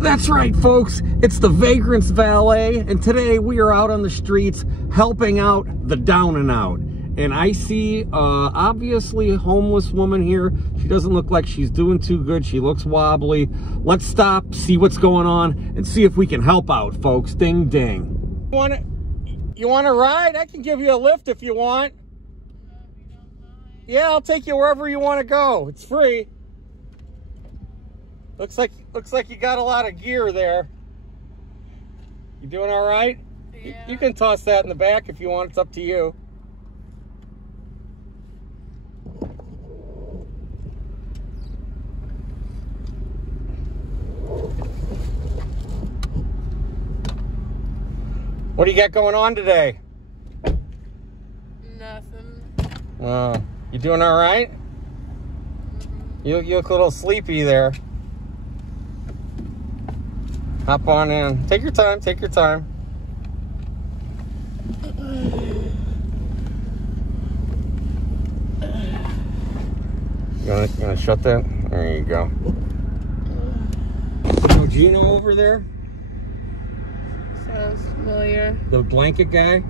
That's right, folks. It's the Vagrant's Valet, and today we are out on the streets helping out the down and out. And I see, obviously, a homeless woman here. She doesn't look like she's doing too good. She looks wobbly. Let's stop, see what's going on, and see if we can help out, folks. Ding, ding. You want to ride? I can give you a lift if you want. Yeah, I'll take you wherever you want to go. It's free. Looks like you got a lot of gear there. You doing all right? Yeah. You can toss that in the back if you want. It's up to you. What do you got going on today? Nothing. You doing all right? You look a little sleepy there. Hop on in. Take your time, take your time. You gonna shut that? There you go. So Gino over there? Sounds familiar. The blanket guy?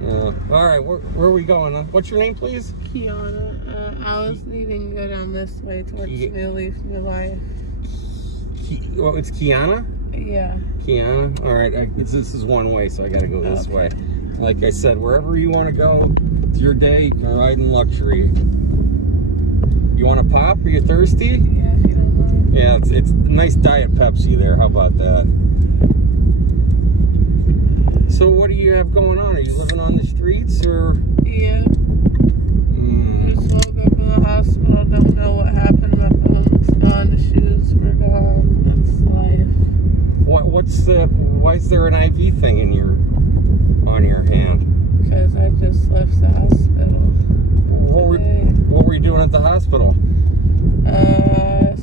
Yeah. All right, where are we going? What's your name, please? Kiana. I was leaving to go down this way towards New Leaf, New Life. Well, it's Kiana? Yeah. Kiana? All right, this is one way, so I gotta go this way. Like I said, wherever you want to go, it's your day. You can ride in luxury. You want a pop? Are you thirsty? Yeah, if you don't mind. Yeah, it's a nice Diet Pepsi there. How about that? So what do you have going on? Are you living on the streets or? Yeah. Just woke up in the hospital. Don't know what happened. My phone's gone. The shoes were gone. That's life. Why is there an IV thing on your hand? Because I just left the hospital. What were you doing at the hospital?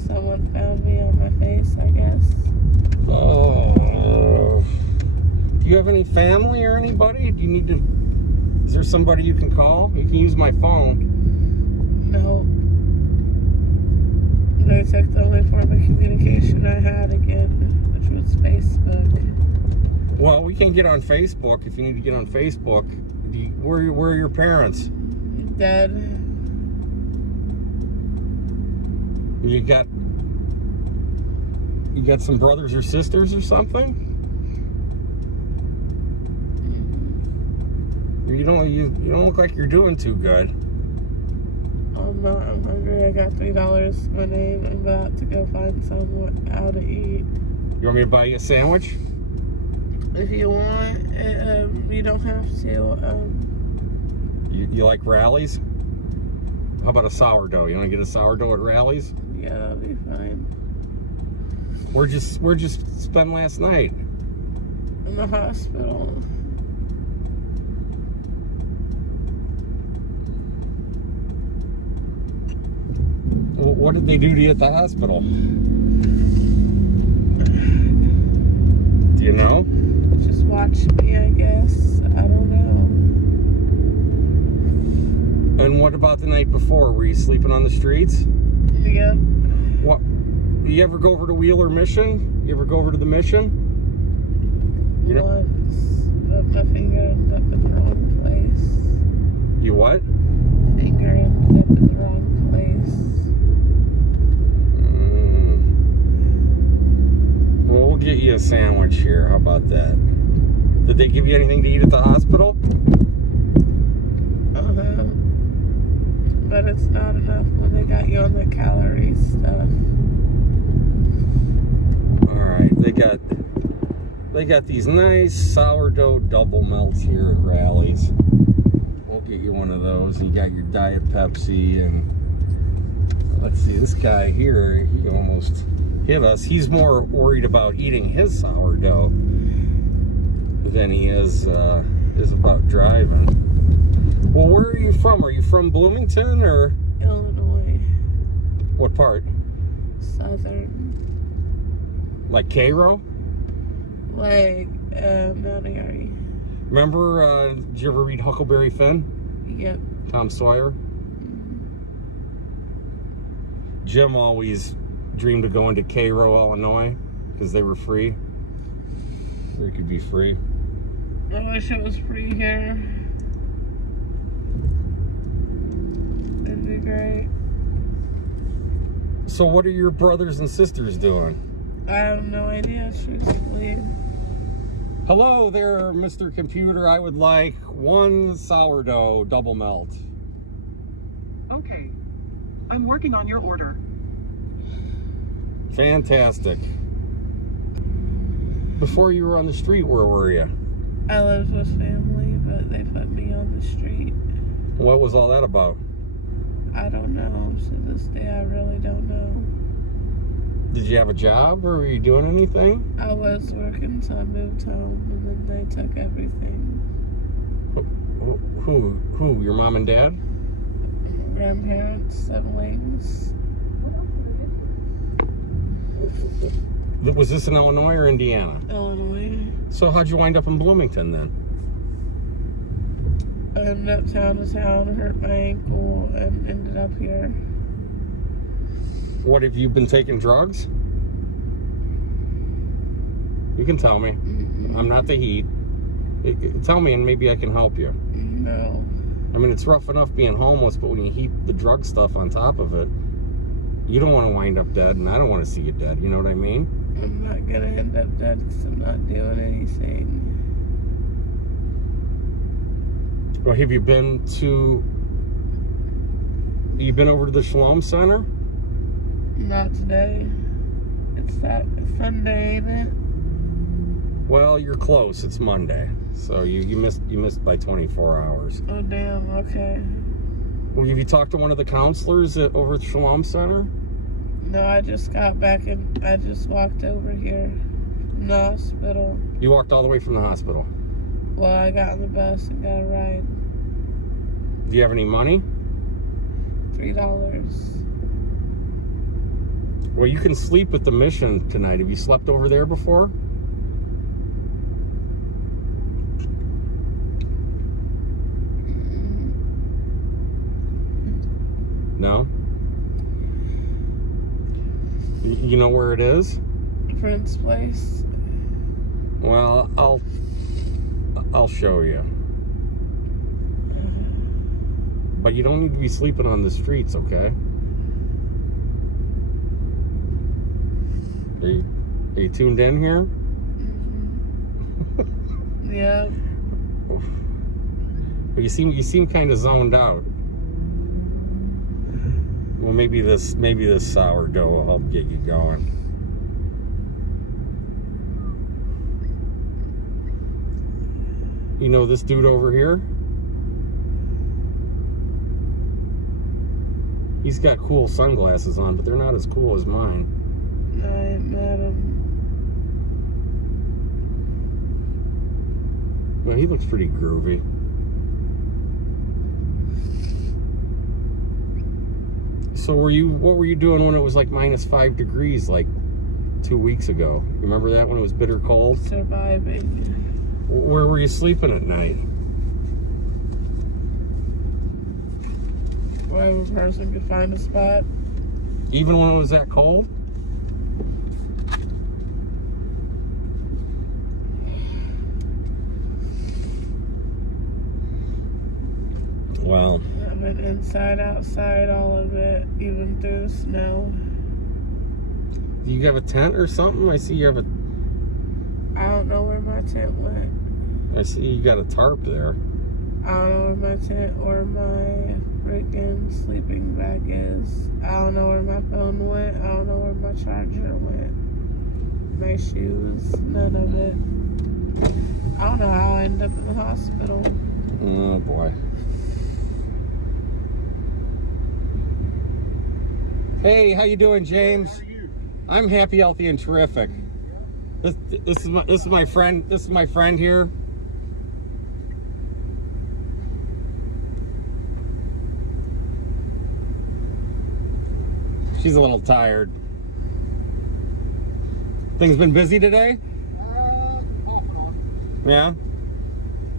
Someone found me on my face, I guess. Oh. Do you have any family or anybody? Do you need to? Is there somebody you can call? You can use my phone. No. They took the only form of communication I had again, which was Facebook. Well, we can get on Facebook if you need to get on Facebook. Where are your parents? Dead. You got some brothers or sisters or something? You don't look like you're doing too good. I'm not. I'm hungry. I got $3 in my name. I'm about to go find someone out to eat. You want me to buy you a sandwich? If you want, you don't have to. You like Rallies? How about a sourdough? You want to get a sourdough at Rallies? Yeah, that'll be fine. Where'd you spend last night? In the hospital. What did they do to you at the hospital? Do you know? Just watch me, I guess. I don't know. And what about the night before? Were you sleeping on the streets? Yep. What? You ever go over to Wheeler Mission? You ever go over to the Mission? Once, but my finger ended up in the wrong place. You what? Finger ended up in the wrong place. Well, we'll get you a sandwich here. How about that? Did they give you anything to eat at the hospital? But it's not enough when they got you on the calorie stuff. Alright, they got these nice sourdough double melts here at Rallies. We'll get you one of those. You got your Diet Pepsi, and let's see, this guy here, he almost hit us. He's more worried about eating his sourdough than he is about driving. Well, where are you from? Are you from Bloomington or? Illinois. What part? Southern. Like Cairo? Like, Mount Airy. Remember, did you ever read Huckleberry Finn? Yep. Tom Sawyer? Jim always dreamed of going to Cairo, Illinois. Because they were free. They could be free. I wish it was free here. It'd be great. So what are your brothers and sisters doing? I have no idea, truthfully. Hello there, Mr. Computer. I would like 1 sourdough double melt. Okay. I'm working on your order. Fantastic. Before you were on the street, where were you? I lived with family, but they put me on the street. What was all that about? I don't know. To this day, I really don't know. Did you have a job, or were you doing anything? I was working until I moved home, and then they took everything. Who? Your mom and dad? Grandparents, siblings. Was this in Illinois or Indiana? Illinois. So how'd you wind up in Bloomington then? I ended up town to town, hurt my ankle, and ended up here. What, have you been taking drugs? You can tell me. I'm not the heat. Tell me and maybe I can help you. No. I mean, it's rough enough being homeless, but when you heap the drug stuff on top of it, you don't want to wind up dead, and I don't want to see you dead. You know what I mean? I'm not going to end up dead because I'm not doing anything. Well, have you been over to the Shalom Center? Not today. It's Sunday, ain't it? Well, you're close. It's Monday, so you missed by 24 hours. Oh damn. Okay. Well, have you talked to one of the counselors over at the Shalom Center? No, I just got back and I just walked over here from the hospital. You walked all the way from the hospital? Well, I got on the bus and got a ride. Do you have any money? $3. Well, you can sleep at the Mission tonight. Have you slept over there before? No? You know where it is? Friend's place. Well, I'll show you. But you don't need to be sleeping on the streets, okay? Are you tuned in here? Mm-hmm. Yeah. But you seem kind of zoned out. Well, maybe this sourdough will help get you going. You know this dude over here? He's got cool sunglasses on, but they're not as cool as mine. I ain't met him. Well, he looks pretty groovy. So what were you doing when it was like -5 degrees like 2 weeks ago? You remember that, when it was bitter cold? Surviving. Where were you sleeping at night? Wherever a person could find a spot. Even when it was that cold? Well, I've been inside, outside, all of it, even through the snow. do you have a tent or something? I see you have a... I don't know where my tent went. I see you got a tarp there. I don't know where my tent or my freaking sleeping bag is. I don't know where my phone went. I don't know where my charger went. My shoes, none of it. I don't know how I ended up in the hospital. Oh boy. Hey, how you doing, James? How are you? I'm happy, healthy, and terrific. This is my friend. This is my friend here. She's a little tired. Things been busy today? Off and on. Yeah?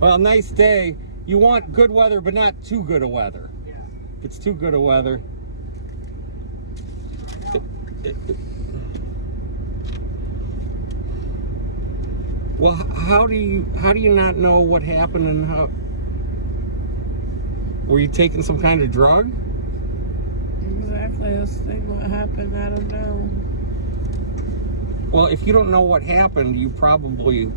Well, nice day. You want good weather, but not too good a weather. Yeah. If it's too good a weather. Well, how do you not know what happened and how? Were you taking some kind of drug? Exactly this thing, what happened, I don't know. Well, if you don't know what happened, you probably...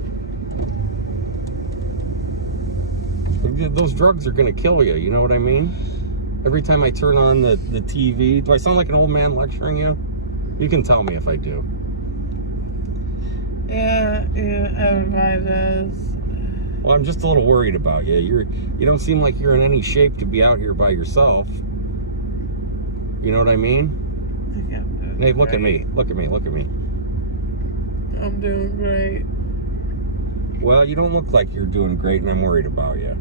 Those drugs are going to kill you, you know what I mean? Every time I turn on the TV, do I sound like an old man lecturing you? You can tell me if I do. Yeah, everybody does. Well, I'm just a little worried about you. You don't seem like you're in any shape to be out here by yourself. You know what I mean? Hey, look at me. Look at me. Look at me. I'm doing great. Well, you don't look like you're doing great, and I'm worried about you.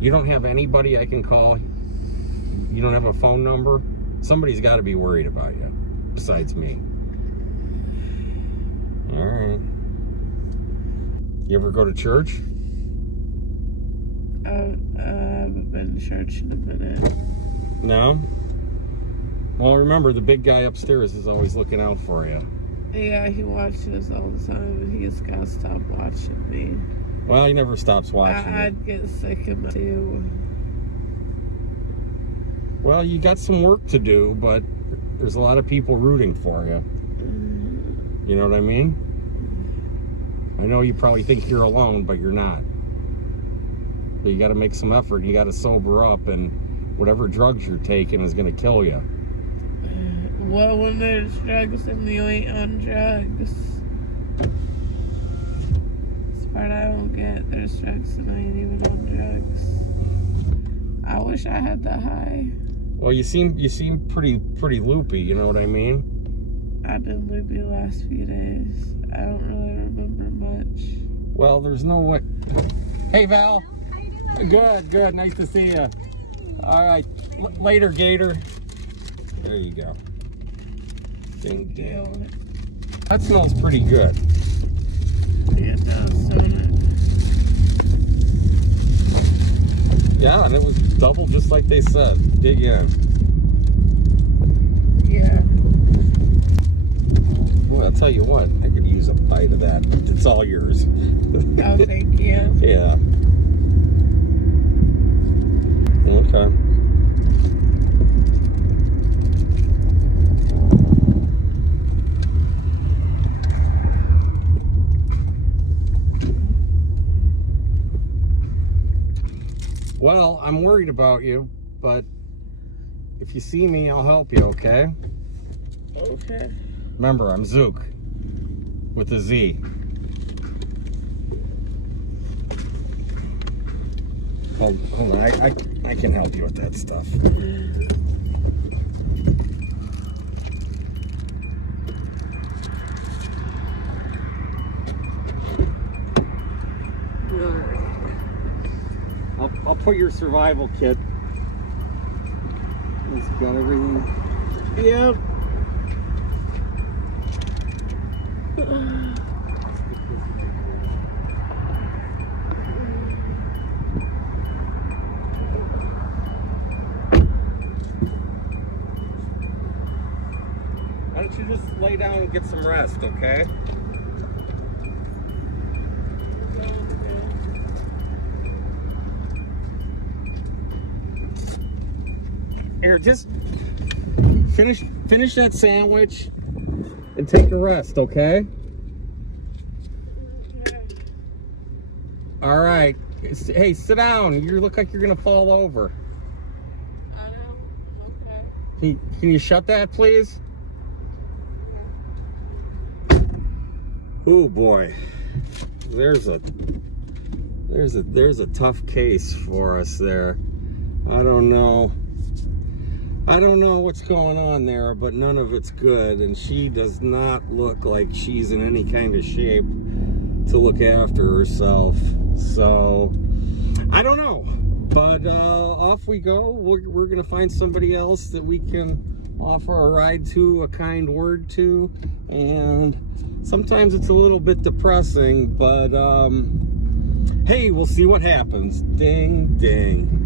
You don't have anybody I can call? You don't have a phone number? Somebody's got to be worried about you, besides me. All right. You ever go to church? I haven't been to church in a minute. No? Well, remember, the big guy upstairs is always looking out for you. Yeah, he watches all the time, and he's got to stop watching me. Well, he never stops watching you. I'd get sick of him too. Well, you got some work to do, but there's a lot of people rooting for you. You know what I mean? I know you probably think you're alone, but you're not. But you got to make some effort. You got to sober up, and whatever drugs you're taking is going to kill you. Well, when there's drugs and you ain't on drugs. That's the part I don't get. There's drugs and I ain't even on drugs. I wish I had that high. Well, you seem pretty loopy, you know what I mean? I've been loopy the last few days. I don't really remember much. Well, there's no way. Hey, Val. Good, good. Nice to see you. All right. Later, Gator. There you go. Ding, ding. That smells pretty good. Yeah, it does, don't it? Yeah, and it was double just like they said. Dig in. Yeah. Well, I'll tell you what. I could use a bite of that. It's all yours. Oh, thank you. Yeah. Okay. Well, I'm worried about you, but if you see me, I'll help you, okay? Okay. Remember, I'm Zook with a Z. Hold on, I can help you with that stuff. I'll put your survival kit. It's got everything. Yep. Why don't you just lay down and get some rest, okay? Here, just finish that sandwich and take a rest, okay? All right. Hey, sit down. You look like you're gonna fall over. I know. Okay. Can you shut that, please? Oh boy, there's a tough case for us there. I don't know what's going on there, but none of it's good, and she does not look like she's in any kind of shape to look after herself. So I don't know, but off we go. We're gonna find somebody else that we can offer a ride to, a kind word to, and sometimes it's a little bit depressing, but hey, we'll see what happens. Ding, ding.